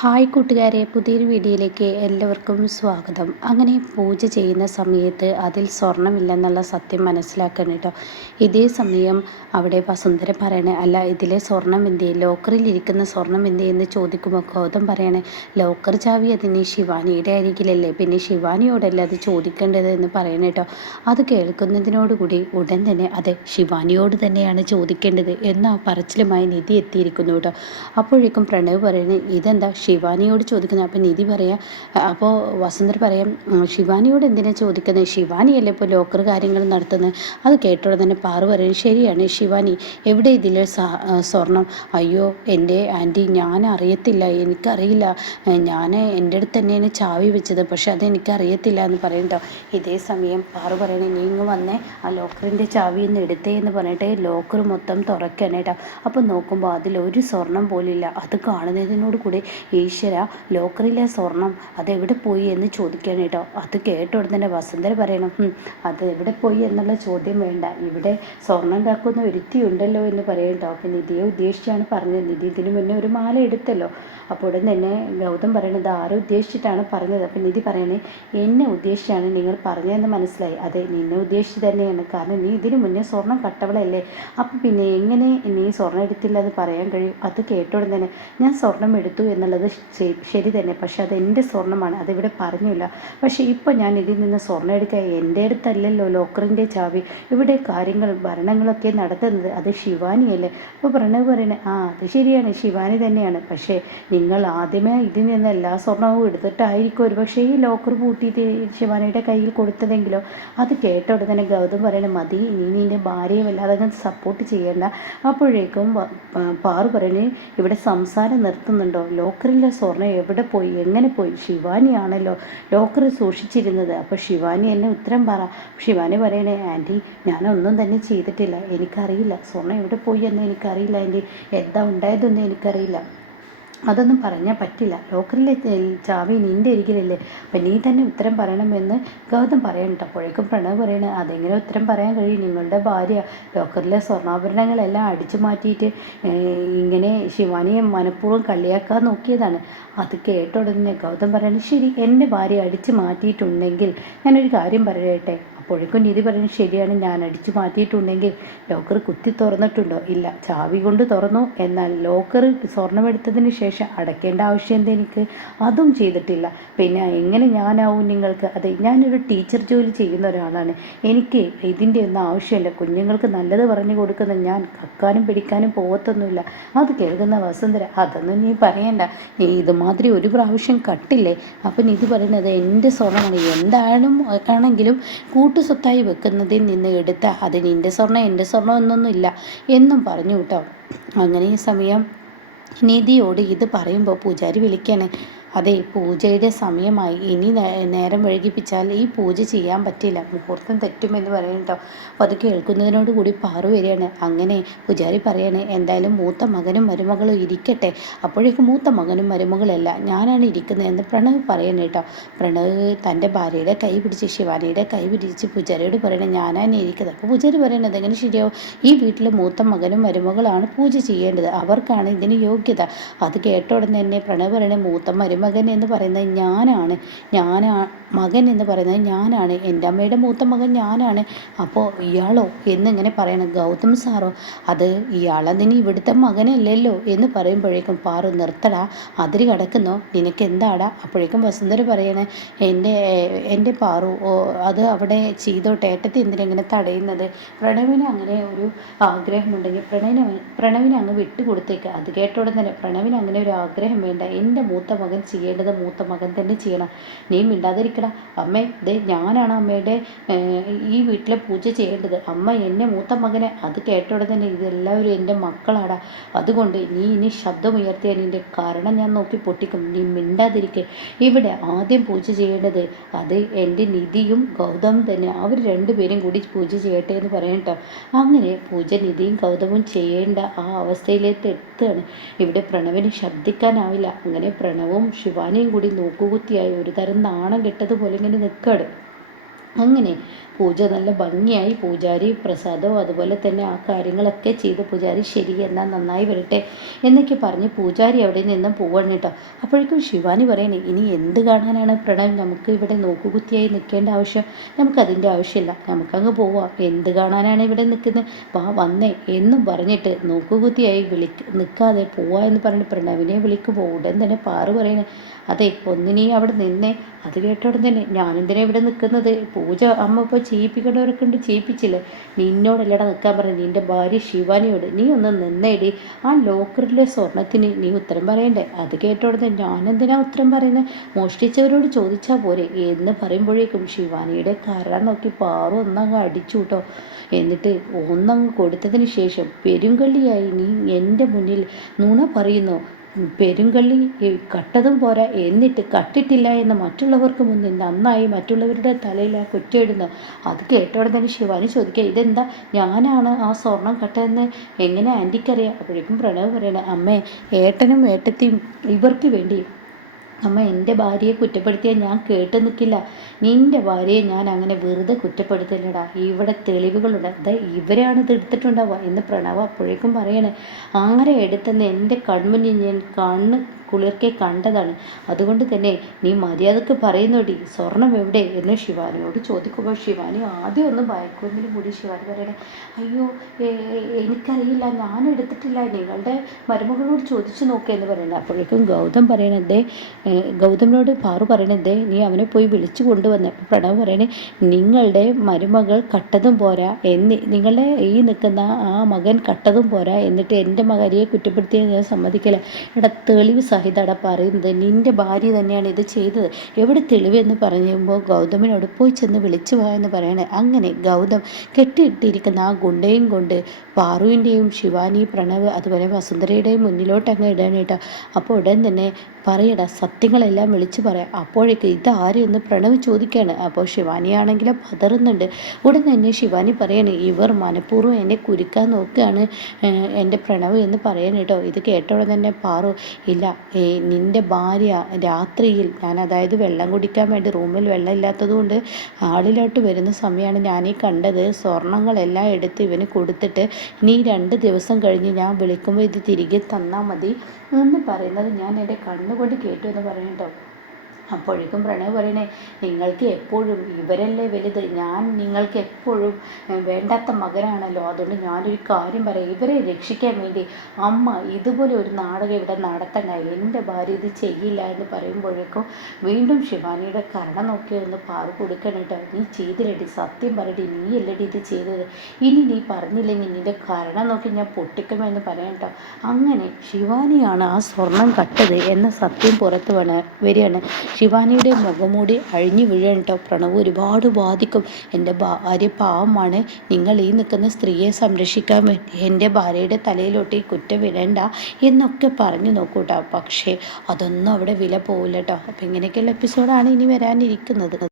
Hi കൂട്ടുകാരെ, പുതിയൊരു വീഡിയോയിലേക്ക് എല്ലാവർക്കും സ്വാഗതം. അങ്ങനെ പൂജ ചെയ്യുന്ന സമയത്ത് അതിൽ സ്വർണ്ണമില്ലെന്നുള്ള സത്യം മനസ്സിലാക്കണം കേട്ടോ. ഇതേ സമയം അവിടെ വസുന്ധര പറയണേ, അല്ല ഇതിലെ സ്വർണ്ണം എന്തേ, ലോക്കറിലിരിക്കുന്ന സ്വർണ്ണം എന്തേ എന്ന് ചോദിക്കുമ്പോൾ ഗൗതം പറയണേ, ലോക്കർ ചാവി അതിന് ശിവാനിയുടെ അരികിലല്ലേ, പിന്നെ ശിവാനിയോടല്ലേ അത് ചോദിക്കേണ്ടത് എന്ന് പറയണേ കേട്ടോ. അത് കേൾക്കുന്നതിനോടുകൂടി ഉടൻ തന്നെ അതെ, ശിവാനിയോട് തന്നെയാണ് ചോദിക്കേണ്ടത് എന്ന പറച്ചിലുമായി നിധി എത്തിയിരിക്കുന്നു കേട്ടോ. അപ്പോഴേക്കും പ്രണവ് പറയണേ, ഇതെന്താ ശിവാനിയോട് ചോദിക്കുന്നത്? അപ്പം നിധി പറയാം, അപ്പോൾ വസുന്ധര പറയാം, ശിവാനിയോട് എന്തിനാ ചോദിക്കുന്നത്, ശിവാനിയല്ലേ ഇപ്പോൾ ലോക്കർ കാര്യങ്ങൾ നടത്തുന്നത്. അത് കേട്ടോടെ തന്നെ പാറു പറയും, ശരിയാണ് ശിവാനി, എവിടെ ഇതിലെ സ്വർണം? അയ്യോ എൻ്റെ ആൻറ്റി, ഞാൻ അറിയത്തില്ല, എനിക്കറിയില്ല, ഞാൻ എൻ്റെ അടുത്ത് തന്നെയാണ് ചാവി വെച്ചത്, പക്ഷെ അതെനിക്കറിയത്തില്ല എന്ന് പറയണ്ടോ. ഇതേ സമയം പാറു പറയണേ, നീ ഇങ്ങ് വന്നേ, ആ ലോക്കറിൻ്റെ ചാവി ഒന്ന് എടുത്തേ എന്ന് പറഞ്ഞിട്ട് ലോക്കർ മൊത്തം തുറക്കാനേട്ടാ. അപ്പം നോക്കുമ്പോൾ അതിലൊരു സ്വർണം പോലില്ല. അത് കാണുന്നതിനോട് കൂടി ഈശ്വര, ലോക്കറിലെ സ്വർണം അതെവിടെ പോയി എന്ന് ചോദിക്കാൻ കേട്ടോ. അത് കേട്ട ഉടനെ തന്നെ വസുന്ധര പറയണം, അത് എവിടെ പോയി എന്നുള്ള ചോദ്യം വേണ്ട, ഇവിടെ സ്വർണം ഉണ്ടാക്കുന്ന ഒരുത്തിയുണ്ടല്ലോ എന്ന് പറയട്ടോ. അപ്പം നിധിയെ ഉദ്ദേശിച്ചാണ് പറഞ്ഞത്. നിധി ഇതിനു മുന്നേ ഒരു മാല എടുത്തല്ലോ. അപ്പോൾ ഉടൻ തന്നെ ഗൗതം പറയണത് ആരെ ഉദ്ദേശിച്ചിട്ടാണ് പറഞ്ഞത്. അപ്പം നിധി പറയണേ, എന്നെ ഉദ്ദേശിച്ചാണ് നിങ്ങൾ പറഞ്ഞതെന്ന് മനസ്സിലായി. അതെ, നിന്നെ ഉദ്ദേശിച്ച് തന്നെയാണ്, കാരണം നീ ഇതിനു മുന്നേ സ്വർണം കട്ടവളല്ലേ, അപ്പം പിന്നെ എങ്ങനെ നീ സ്വർണ്ണം എടുത്തില്ല എന്ന് പറയാൻ കഴിയും? അത് കേട്ടോടെ തന്നെ ഞാൻ സ്വർണം എടുത്തു എന്നുള്ളത് ശരി തന്നെ, പക്ഷെ അത് എൻ്റെ സ്വർണ്ണമാണ്, അതിവിടെ പറഞ്ഞില്ല. പക്ഷേ ഇപ്പോൾ ഞാൻ ഇതിൽ നിന്ന് സ്വർണ്ണം എടുക്കാൻ, എൻ്റെ അടുത്തല്ലല്ലോ ലോക്കറിൻ്റെ ചാവി, ഇവിടെ കാര്യങ്ങൾ ഭരണങ്ങളൊക്കെ നടത്തുന്നത് അത് ശിവാനിയല്ലേ. അപ്പോൾ പ്രണവ് പറയണേ, അത് ശരിയാണ്, ശിവാനി തന്നെയാണ്, പക്ഷേ നിങ്ങൾ ആദ്യമേ ഇതിൽ നിന്ന് എല്ലാ സ്വർണവും എടുത്തിട്ടായിരിക്കും ഒരുപക്ഷേ ഈ ലോക്കർ പൂട്ടിയിട്ട് ശിവാനിയുടെ കയ്യിൽ കൊടുത്തതെങ്കിലോ. അത് കേട്ട ഉടനെ ഗൗതം പറയണ, മതി, നീ നിൻ്റെ ഭാര്യയെ വല്ലാതെ സപ്പോർട്ട് ചെയ്യണ്ട. അപ്പോഴേക്കും പാറു പറയണേ, ഇവിടെ സംസാരം നിർത്തുന്നുണ്ടോ, ലോക്കറിലെ സ്വർണ്ണം എവിടെ പോയി, എങ്ങനെ പോയി? ശിവാനിയാണല്ലോ ലോക്കറിൽ സൂക്ഷിച്ചിരുന്നത്, അപ്പോൾ ശിവാനി എന്നെ ഉത്തരം പറ. ശിവാനി പറയണേ, ആൻറ്റി, ഞാനൊന്നും തന്നെ ചെയ്തിട്ടില്ല, എനിക്കറിയില്ല, സ്വർണ്ണം എവിടെ പോയി എന്ന് എനിക്കറിയില്ല ആൻറ്റി, എന്താ ഉണ്ടായതെന്ന് എനിക്കറിയില്ല, അതൊന്നും പറഞ്ഞാൽ പറ്റില്ല, ലോക്കറിലെ ചാവി നിൻ്റെ അരികിലല്ലേ, അപ്പം നീ തന്നെ ഉത്തരം പറയണമെന്ന് ഗൗതം പറയണ്ട. അപ്പോഴേക്കും പ്രണവ് പറയണ, അതെങ്ങനെ ഉത്തരം പറയാൻ കഴിയും, നിങ്ങളുടെ ഭാര്യ ലോക്കറിലെ സ്വർണ്ണാഭരണങ്ങളെല്ലാം അടിച്ചു മാറ്റിയിട്ട് ഇങ്ങനെ ശിവാനിയെ മനഃപൂർവ്വം കളിയാക്കാൻ നോക്കിയതാണ്. അത് കേട്ട ഉടനെ ഗൗതം പറയണ, ശരി, എൻ്റെ ഭാര്യ അടിച്ചു മാറ്റിയിട്ടുണ്ടെങ്കിൽ ഞാനൊരു കാര്യം പറയട്ടെ. അപ്പോഴേക്കും നിധി പറയുന്നത്, ശരിയാണ്, ഞാൻ അടിച്ചു മാറ്റിയിട്ടുണ്ടെങ്കിൽ ലോക്കർ കുത്തി തുറന്നിട്ടുണ്ടോ? ഇല്ല, ചാവി കൊണ്ട് തുറന്നു, എന്നാൽ ലോക്കർ സ്വർണ്ണമെടുത്തതിന് ശേഷം അടയ്ക്കേണ്ട ആവശ്യം എന്താ എനിക്ക്? അതും ചെയ്തിട്ടില്ല, പിന്നെ എങ്ങനെ ഞാനാവും നിങ്ങൾക്ക്? അതെ, ഞാനൊരു ടീച്ചർ ജോലി ചെയ്യുന്ന ഒരാളാണ്, എനിക്ക് ഇതിൻ്റെ ഒന്നും ആവശ്യമില്ല, കുഞ്ഞുങ്ങൾക്ക് നല്ലത് പറഞ്ഞു കൊടുക്കുന്ന ഞാൻ കക്കാനും പിടിക്കാനും പോകത്തൊന്നുമില്ല. അത് കേൾക്കുന്ന വസുന്ധര, അതൊന്നും നീ പറയണ്ട, നീ ഇതുമാതിരി ഒരു പ്രാവശ്യം കട്ടില്ലേ. അപ്പം നിധി പറയുന്നത് എൻ്റെ സ്വർണ്ണമാണ്, എന്തായാലും ആണെങ്കിലും സ്വത്തായി വെക്കുന്നതിൽ നിന്ന് എടുത്ത അതിന് എൻ്റെ സ്വർണ്ണം എൻ്റെ സ്വർണ്ണം എന്നൊന്നുമില്ല എന്നും പറഞ്ഞു കേട്ടോ. അങ്ങനെ ഈ സമയം നിധിയോട് ഇത് പറയുമ്പോൾ പൂജാരി വിളിക്കാണ്, അതെ, പൂജയുടെ സമയമായി, ഇനി നേരം വൈകിപ്പിച്ചാൽ ഈ പൂജ ചെയ്യാൻ പറ്റില്ല, മുഹൂർത്തം തെറ്റുമെന്ന് പറയും കേട്ടോ. അപ്പോൾ അത് കേൾക്കുന്നതിനോട് കൂടി പാറു വരികയാണ്. അങ്ങനെ പൂജാരി പറയാണ്, എന്തായാലും മൂത്ത മകനും മരുമകളും ഇരിക്കട്ടെ. അപ്പോഴേക്കും മൂത്ത മകനും മരുമകളല്ല, ഞാനാണ് ഇരിക്കുന്നതെന്ന് പ്രണവ് പറയണേ കേട്ടോ. പ്രണവ് തൻ്റെ ഭാര്യയുടെ കൈ പിടിച്ച്, ശിവാനിയുടെ കൈ പിടിച്ച് പൂജാരിയോട് പറയണേ, ഞാനാണ് ഇരിക്കുന്നത്. അപ്പോൾ പൂജാരി പറയണത് എങ്ങനെ ശരിയാവും, ഈ വീട്ടിൽ മൂത്ത മകനും മരുമകളാണ് പൂജ ചെയ്യേണ്ടത്, അവർക്കാണ് ഇതിന് യോഗ്യത. അത് കേട്ട ഉടനെ തന്നെ പ്രണവ് പറയണേ, മൂത്ത മകൻ എന്ന് പറയുന്നത് ഞാനാണ്, മകൻ എന്ന് പറയുന്നത് ഞാനാണ്, എൻ്റെ അമ്മയുടെ മൂത്ത മകൻ ഞാനാണ്, അപ്പോൾ ഇയാളോ എന്നിങ്ങനെ പറയണം. ഗൗതം സാറോ, അത് ഇയാളതിന് ഇവിടുത്തെ മകനല്ലല്ലോ എന്ന് പറയുമ്പോഴേക്കും പാറു, നിർത്തടാ, അതിര് കിടക്കുന്നോ, നിനക്ക് എന്താടാ? അപ്പോഴേക്കും വസുന്ധര പറയണേ, എൻ്റെ പാറു, അത് അവിടെ ചെയ്തോട്ടെ, ഏട്ടത്തി എന്തിനെങ്ങനെ തടയുന്നത്? പ്രണവിന് അങ്ങനെ ഒരു ആഗ്രഹമുണ്ടെങ്കിൽ പ്രണവിനെ അങ്ങ് വിട്ടുകൊടുത്തേക്ക്. അത് കേട്ടോടെ തന്നെ, പ്രണവിന് അങ്ങനെ ഒരു ആഗ്രഹം വേണ്ട, എൻ്റെ മൂത്ത മകൻ ചെയ്യേണ്ടത് മൂത്ത മകൻ തന്നെ ചെയ്യണം, നീ മിണ്ടാതിരിക്കടാ. അമ്മേ, ദേ ഞാനാണ് അമ്മയുടെ ഈ വീട്ടിലെ പൂജ ചെയ്യേണ്ടത്, അമ്മ എന്നെ മൂത്ത മകനെ. അത് കേട്ടോടെ തന്നെ, ഇതെല്ലാവരും എൻ്റെ മക്കളാടാ, അതുകൊണ്ട് നീ ഇനി ശബ്ദമുയർത്തിയാൽ നിൻ്റെ കാരണം ഞാൻ നോക്കി പൊട്ടിക്കും, നീ മിണ്ടാതിരിക്കെ. ഇവിടെ ആദ്യം പൂജ ചെയ്യേണ്ടത് അത് എൻ്റെ നിധിയും ഗൗതമും തന്നെ, അവർ രണ്ടുപേരും കൂടി പൂജ ചെയ്യട്ടെ എന്ന് പറയട്ടോ. അങ്ങനെ പൂജ നിധിയും ഗൗതമും ചെയ്യേണ്ട ആ അവസ്ഥയിലേക്ക് എത്തുകയാണ്. ഇവിടെ പ്രണവിന് ശബ്ദിക്കാനാവില്ല. അങ്ങനെ പ്രണവും ശിവാനിയും കൂടി നോക്കുകുത്തിയായി ഒരു തരം നാണം കെട്ടതുപോലെ ഇങ്ങനെ നിൽക്കുകയാണ്. അങ്ങനെ പൂജ നല്ല ഭംഗിയായി പൂജാരി പ്രസാദവും അതുപോലെ തന്നെ ആ കാര്യങ്ങളൊക്കെ ചെയ്ത് പൂജാരി ശരി എന്നാൽ നന്നായി വരട്ടെ എന്നൊക്കെ പറഞ്ഞ് പൂജാരി അവിടെ നിന്നും പോവാണ് കേട്ടോ. അപ്പോഴേക്കും ശിവാനി പറയണേ, ഇനി എന്ത് കാണാനാണ് പ്രണവ്, നമുക്ക് ഇവിടെ നോക്കുകുത്തിയായി നിൽക്കേണ്ട ആവശ്യം നമുക്കതിൻ്റെ ആവശ്യമില്ല, നമുക്കങ്ങ് പോവാം, എന്ത് കാണാനാണ് ഇവിടെ നിൽക്കുന്നത്, വന്നേ എന്നും പറഞ്ഞിട്ട് നോക്കുകുത്തിയായി നിൽക്കാതെ പോവാ എന്ന് പറഞ്ഞ് പ്രണവിനെ വിളിക്കുമ്പോൾ ഉടൻ തന്നെ പാറു പറയണേ, അതെ ഒന്നിനെയും അവിടെ നിന്നേ. അത് കേട്ടോടെ തന്നെ ഞാനെന്തിനാ ഇവിടെ നിൽക്കുന്നത്, പൂജ അമ്മ ഇപ്പോൾ ചെയ്യിപ്പിക്കേണ്ടവരൊക്കെ ഉണ്ട്, ചെയ്യിപ്പിച്ചില്ലേ, നിന്നോടല്ലടാ നിൽക്കാൻ പറഞ്ഞു, നിൻ്റെ ഭാര്യ ശിവാനിയോട്, നീ ഒന്ന് നിന്നേടി, ആ ലോക്കറിലെ സ്വർണത്തിന് നീ ഉത്തരം പറയണ്ടേ. അത് കേട്ടോടെ ഞാനെന്തിനാ ഉത്തരം പറയുന്നത്, മോഷ്ടിച്ചവരോട് ചോദിച്ചാൽ പോരെ എന്ന് പറയുമ്പോഴേക്കും ശിവാനിയുടെ കാരണം നോക്കി പാറു ഒന്നങ്ങ് അടിച്ചു കേട്ടോ. എന്നിട്ട് ഒന്നങ്ങ് കൊടുത്തതിന് ശേഷം, പെരുങ്കള്ളിയായി നീ എൻ്റെ മുന്നിൽ നുണ പറയുന്നു, പെരുങ്കള്ളി കട്ടതും പോരാ, എന്നിട്ട് കട്ടിട്ടില്ല എന്ന് മറ്റുള്ളവർക്ക് മുന്നിൽ നന്നായി മറ്റുള്ളവരുടെ തലയിൽ ആ കുറ്റമിടുന്നു. അത് കേട്ടോടെ തന്നെ ശിവാനി ചോദിക്കുക, ഇതെന്താ, ഞാനാണ് ആ സ്വർണം കട്ടതെന്ന് എങ്ങനെ ആൻറ്റിക്കറിയാം. അപ്പോഴേക്കും പ്രണവ് പറയണേ, അമ്മേ ഏട്ടനും ഏട്ടത്തിയും ഇവർക്ക് വേണ്ടി അമ്മ എൻ്റെ ഭാര്യയെ കുറ്റപ്പെടുത്തിയാൽ ഞാൻ കേട്ടു നിൽക്കില്ല. നിൻ്റെ ഭാര്യയെ ഞാൻ അങ്ങനെ വെറുതെ കുറ്റപ്പെടുത്തില്ലടാ, ഇവിടെ തെളിവുകളുണ്ട്, അതെ ഇവരാണ് ഇത് എടുത്തിട്ടുണ്ടാവുക എന്ന് പ്രണവ് അപ്പോഴേക്കും പറയണേ. ആരെ എടുത്തെന്ന് എൻ്റെ കൺമുന്നിൽ ഞാൻ കുളിർക്കെ കണ്ടതാണ്, അതുകൊണ്ട് തന്നെ നീ മര്യാദക്ക് പറയുന്നോടി, സ്വർണം എവിടെ എന്ന് ശിവാനിയോട് ചോദിക്കുമ്പോൾ ശിവാനി ആദ്യം ഒന്ന് ഭയക്കുമെങ്കിലും കൂടി ശിവാനി പറയണേ, അയ്യോ എനിക്കറിയില്ല, ഞാൻ എടുത്തിട്ടില്ല, നിങ്ങളുടെ മരുമകളോട് ചോദിച്ചു നോക്കുക എന്ന് പറയണേ. അപ്പോഴേക്കും ഗൗതം പറയണതേ, ഗൗതമിനോട് പാറു പറയണതേ, നീ അവനെ പോയി വിളിച്ചു കൊണ്ടുവന്ന്. പ്രണവ് പറയണേ, നിങ്ങളുടെ മരുമകൾ കട്ടതും പോരാ നിങ്ങളുടെ ഈ നിൽക്കുന്ന ആ മകൻ കട്ടതും പോരാ, എന്നിട്ട് എൻ്റെ മകരിയെ കുറ്റപ്പെടുത്തിയാൽ ഞാൻ സമ്മതിക്കില്ല. എടാ തെളിവ് സഹിതടാ പറയുന്നത്, നിൻ്റെ ഭാര്യ തന്നെയാണ് ഇത് ചെയ്തത്, എവിടെ തെളിവ് എന്ന് പറയുമ്പോൾ ഗൗതമിനോട് പോയി ചെന്ന് വിളിച്ചു വാ എന്ന് പറയണേ. അങ്ങനെ ഗൗതം കെട്ടിയിട്ടിരിക്കുന്ന ആ ഗുണ്ടയും കൊണ്ട് പാറുവിൻ്റെയും ശിവാനി, പ്രണവ് അതുപോലെ വസുന്ധരയുടെയും മുന്നിലോട്ട് അങ്ങ് ഇടാനായിട്ടാ. അപ്പോൾ ഉടൻ തന്നെ പറയടാ, സത്യങ്ങളെല്ലാം വിളിച്ചു പറയാം. അപ്പോഴേക്ക് ഇതാര് എന്ന് പ്രണവ് ചോദിക്കുകയാണ്. അപ്പോൾ ശിവാനിയാണെങ്കിലും പതറുന്നുണ്ട്. ഉടൻ തന്നെ ശിവാനി പറയണേ, ഇവർ മനഃപൂർവ്വം എന്നെ കുരുക്കാൻ നോക്കുകയാണ് എൻ്റെ പ്രണവ് എന്ന് പറയാനേട്ടോ. ഇത് കേട്ടോടെ തന്നെ പാറു, ഇല്ല നിൻ്റെ ഭാര്യ രാത്രിയിൽ, ഞാൻ അതായത് വെള്ളം കുടിക്കാൻ വേണ്ടി റൂമിൽ വെള്ളം ഇല്ലാത്തതുകൊണ്ട് ആളിലോട്ട് വരുന്ന സമയമാണ് ഞാനീ കണ്ടത്, സ്വർണങ്ങളെല്ലാം എടുത്ത് ഇവന് കൊടുത്തിട്ട് ഇനി 2 ദിവസം കഴിഞ്ഞ് ഞാൻ വിളിക്കുമ്പോൾ ഇത് തിരികെ തന്നാൽ മതി എന്ന് പറയുന്നത് ഞാൻ എൻ്റെ കണ്ണുകൊണ്ട് കേട്ടു എന്ന് പറയട്ടോ. അപ്പോഴേക്കും പ്രണവ് പറയണേ, നിങ്ങൾക്ക് എപ്പോഴും ഇവരല്ലേ വലുത്, ഞാൻ നിങ്ങൾക്ക് എപ്പോഴും വേണ്ടാത്ത മകനാണല്ലോ, അതുകൊണ്ട് ഞാനൊരു കാര്യം പറയാം, ഇവരെ രക്ഷിക്കാൻ വേണ്ടി അമ്മ ഇതുപോലെ ഒരു നാടകം ഇവിടെ നടത്തണ്ട, എൻ്റെ ഭാര്യ ഇത് ചെയ്യില്ല എന്ന് പറയുമ്പോഴേക്കും വീണ്ടും ശിവാനിയുടെ കരണം നോക്കി ഒന്ന് പാറു കൊടുക്കണം കേട്ടോ. നീ ചെയ്തില്ലടി, സത്യം പറയടി, നീ അല്ലടി ഇത് ചെയ്തത്, ഇനി നീ പറഞ്ഞില്ലെങ്കിൽ നിൻ്റെ കരണം നോക്കി ഞാൻ പൊട്ടിക്കുമെന്ന് പറയാം കേട്ടോ. അങ്ങനെ ശിവാനിയാണ് ആ സ്വർണം കട്ടത് എന്ന സത്യം പുറത്ത് വരികയാണ്. ശിവാനിയുടെ മുഖംമൂടി അഴിഞ്ഞു വീഴാൻ കേട്ടോ. പ്രണവ് ഒരുപാട് ബാധിക്കും, എൻ്റെ ഭാര്യ പാവമാണ്, നിങ്ങൾ ഈ നിൽക്കുന്ന സ്ത്രീയെ സംരക്ഷിക്കാൻ വേണ്ടി എൻ്റെ ഭാര്യയുടെ തലയിലോട്ട് ഈ കുറ്റം വിടണ്ട എന്നൊക്കെ പറഞ്ഞു നോക്കൂട്ടോ. പക്ഷേ അതൊന്നും അവിടെ വില പോവില്ല കേട്ടോ. അപ്പം ഇങ്ങനെയൊക്കെയുള്ള എപ്പിസോഡാണ് ഇനി വരാനിരിക്കുന്നത്.